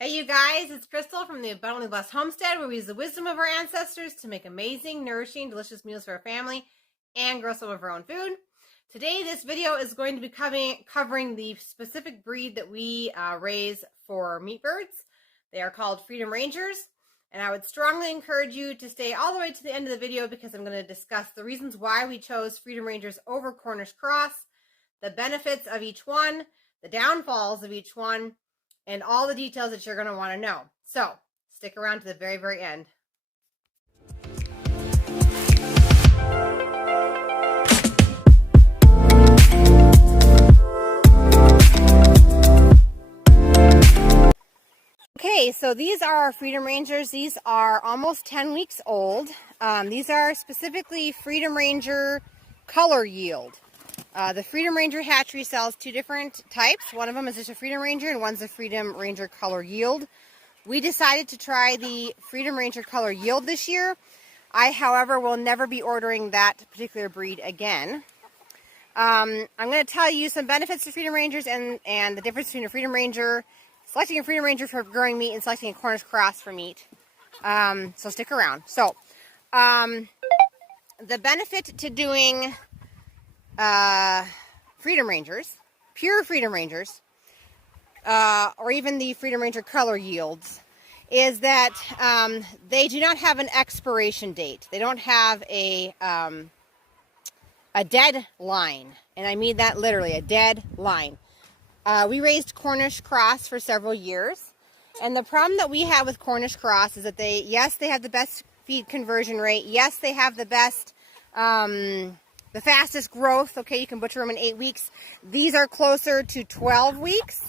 Hey you guys, it's Crystal from the Abundantly Blessed Homestead, where we use the wisdom of our ancestors to make amazing, nourishing, delicious meals for our family and grow some of our own food. Today, this video is going to be covering the specific breed that we raise for meat birds. They are called Freedom Rangers, and I would strongly encourage you to stay all the way to the end of the video because I'm going to discuss the reasons why we chose Freedom Rangers over Cornish Cross, the benefits of each one, the downfalls of each one, and all the details that you're going to want to know. So stick around to the very, very end. Okay, so these are our Freedom Rangers. These are almost 10 weeks old. These are specifically Freedom Ranger color yield. The Freedom Ranger hatchery sells two different types. One of them is just a Freedom Ranger and one's a Freedom Ranger color yield. We decided to try the Freedom Ranger color yield this year. I, however, will never be ordering that particular breed again. I'm going to tell you some benefits of Freedom Rangers and the difference between a Freedom Ranger, selecting a Freedom Ranger for growing meat and selecting a Cornish Cross for meat. So stick around. So, the benefit to doing Freedom Rangers, pure Freedom Rangers, or even the Freedom Ranger color yields, is that they do not have an expiration date. They don't have a deadline, and I mean that literally, a deadline. We raised Cornish Cross for several years, and the problem that we have with Cornish Cross is that they have the best feed conversion rate. Yes, they have the best the fastest growth. Okay, you can butcher them in 8 weeks. These are closer to 12 weeks,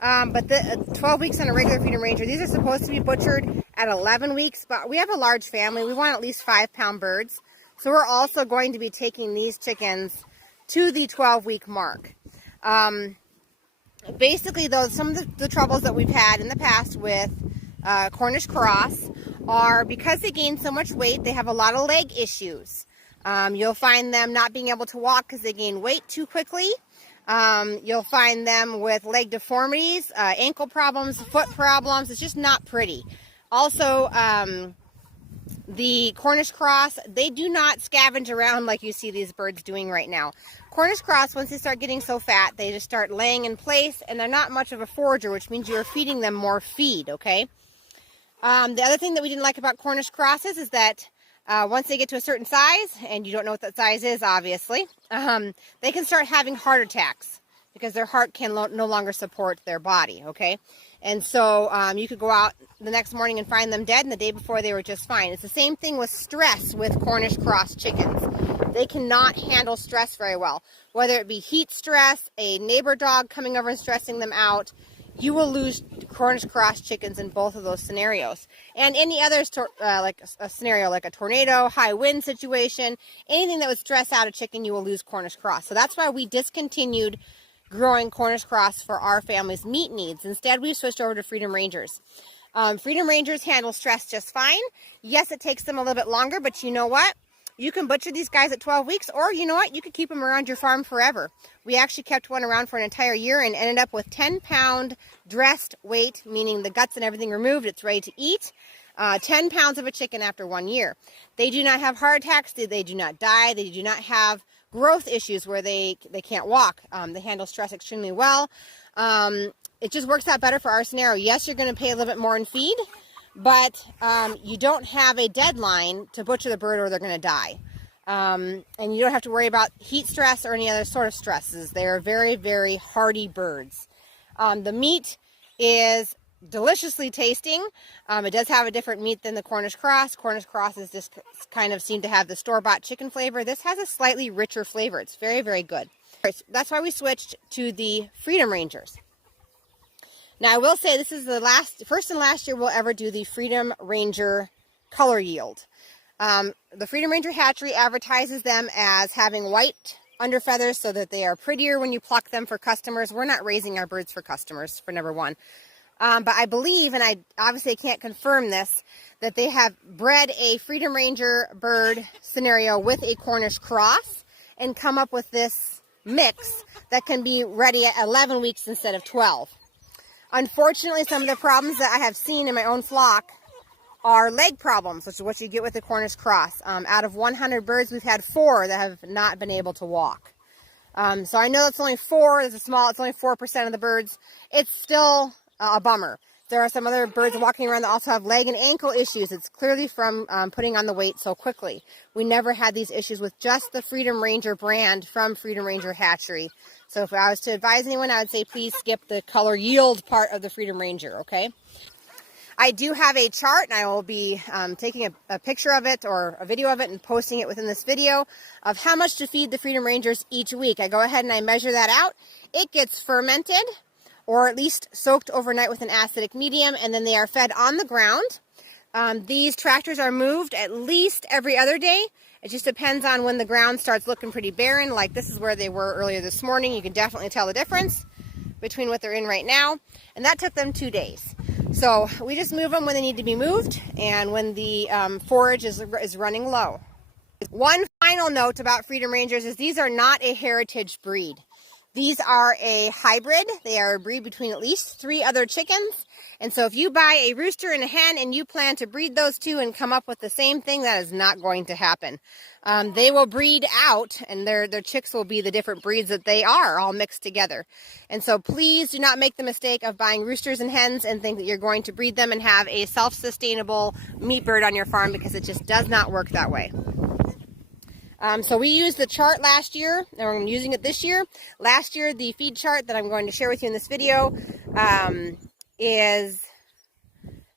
but the 12 weeks on a regular Freedom Ranger. These are supposed to be butchered at 11 weeks, but we have a large family. We want at least 5-pound birds, so we're also going to be taking these chickens to the 12-week mark. Basically, though, some of the troubles that we've had in the past with Cornish Cross are because they gain so much weight, they have a lot of leg issues. You'll find them not being able to walk because they gain weight too quickly. You'll find them with leg deformities, ankle problems, foot problems. It's just not pretty. Also, the Cornish Cross, they do not scavenge around like you see these birds doing right now. Cornish Cross, once they start getting so fat, they just start laying in place, and they're not much of a forager, which means you're feeding them more feed, okay? The other thing that we didn't like about Cornish Crosses is that once they get to a certain size, and you don't know what that size is, obviously, they can start having heart attacks because their heart can no longer support their body, okay? And so you could go out the next morning and find them dead, and the day before they were just fine. It's the same thing with stress with Cornish Cross chickens. They cannot handle stress very well. Whether it be heat stress, a neighbor dog coming over and stressing them out, you will lose Cornish Cross chickens in both of those scenarios. And any other like a scenario like a tornado, high wind situation, anything that would stress out a chicken, you will lose Cornish Cross. So that's why we discontinued growing Cornish Cross for our family's meat needs. Instead, we switched over to Freedom Rangers. Freedom Rangers handle stress just fine. Yes, it takes them a little bit longer, but you know what? You can butcher these guys at 12 weeks, or you know what? You could keep them around your farm forever. We actually kept one around for an entire year and ended up with 10-pound dressed weight, meaning the guts and everything removed. It's ready to eat. 10 pounds of a chicken after 1 year. They do not have heart attacks. They do not die. They do not have growth issues where they can't walk. They handle stress extremely well. It just works out better for our scenario. Yes, you're going to pay a little bit more in feed, but you don't have a deadline to butcher the bird or they're going to die. And you don't have to worry about heat stress or any other sort of stresses. They're very, very hardy birds. The meat is deliciously tasting. It does have a different meat than the Cornish Cross. Cornish Crosses just kind of seem to have the store-bought chicken flavor. This has a slightly richer flavor. It's very, very good. That's why we switched to the Freedom Rangers. Now, I will say this is the first and last year we'll ever do the Freedom Ranger color yield. The Freedom Ranger hatchery advertises them as having white under feathers so that they are prettier when you pluck them for customers. We're not raising our birds for customers, for number one. But I believe, and I obviously can't confirm this, that they have bred a Freedom Ranger bird scenario with a Cornish Cross and come up with this mix that can be ready at 11 weeks instead of 12. Unfortunately, some of the problems that I have seen in my own flock are leg problems, which is what you get with the Cornish cross. Out of 100 birds, we've had 4 that have not been able to walk. So I know that's only 4. It's only 4% of the birds. It's still a bummer. There are some other birds walking around that also have leg and ankle issues. It's clearly from putting on the weight so quickly. We never had these issues with just the Freedom Ranger brand from Freedom Ranger Hatchery. So if I was to advise anyone, I would say please skip the color yield part of the Freedom Ranger, okay? I do have a chart, and I will be taking a picture of it or a video of it and posting it within this video of how much to feed the Freedom Rangers each week. I go ahead and I measure that out. It gets fermented, or at least soaked overnight with an acidic medium, and then they are fed on the ground. These tractors are moved at least every other day. It just depends on when the ground starts looking pretty barren, like this is where they were earlier this morning. You can definitely tell the difference between what they're in right now, and that took them 2 days. So we just move them when they need to be moved and when the forage is running low. One final note about Freedom Rangers is these are not a heritage breed. These are a hybrid. They are a breed between at least 3 other chickens. And so if you buy a rooster and a hen and you plan to breed those 2 and come up with the same thing, that is not going to happen. They will breed out, and their chicks will be the different breeds that they are, all mixed together. And so please do not make the mistake of buying roosters and hens and think that you're going to breed them and have a self-sustainable meat bird on your farm, because it just does not work that way. So we used the chart last year, and I'm using it this year. Last year, the feed chart that I'm going to share with you in this video is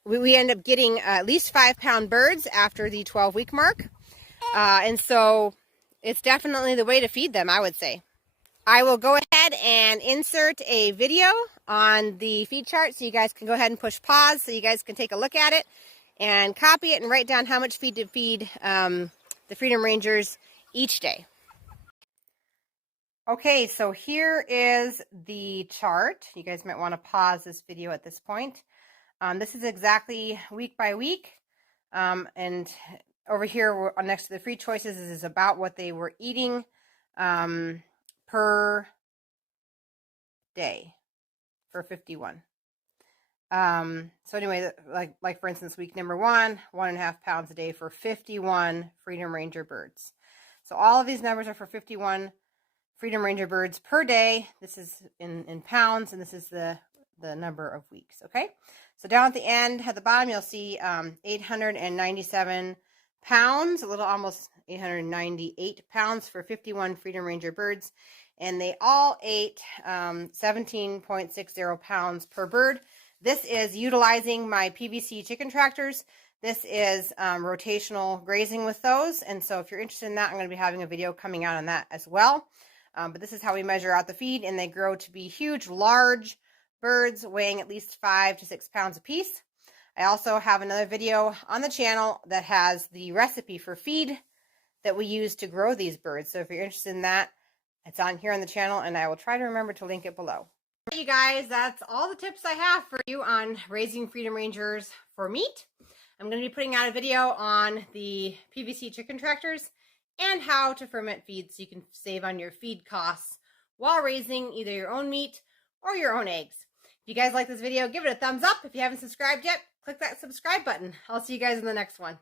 we end up getting at least 5-pound birds after the 12-week mark. And so it's definitely the way to feed them, I would say. I will go ahead and insert a video on the feed chart so you guys can go ahead and push pause so you guys can take a look at it and copy it and write down how much feed to feed the Freedom Rangers each day. Okay, so here is the chart. You guys might want to pause this video at this point. This is exactly week by week. And over here next to the free choices is about what they were eating per day for 51. So anyway, like for instance, week number 1, 1.5 pounds a day for 51 Freedom Ranger birds. So all of these numbers are for 51 Freedom Ranger birds per day. This is in pounds, and this is the number of weeks, okay? So down at the end, at the bottom, you'll see 897 pounds, a little almost 898 pounds for 51 Freedom Ranger birds. And they all ate 17.60 pounds per bird. This is utilizing my PVC chicken tractors. This is rotational grazing with those. And so if you're interested in that, I'm going to be having a video coming out on that as well. But this is how we measure out the feed, and they grow to be huge, large birds weighing at least 5 to 6 pounds a piece. I also have another video on the channel that has the recipe for feed that we use to grow these birds. So if you're interested in that, it's on here on the channel, and I will try to remember to link it below. You guys, that's all the tips I have for you on raising Freedom Rangers for meat. I'm going to be putting out a video on the PVC chicken tractors and how to ferment feed so you can save on your feed costs while raising either your own meat or your own eggs. If you guys like this video, give it a thumbs up. If you haven't subscribed yet, click that subscribe button. I'll see you guys in the next one.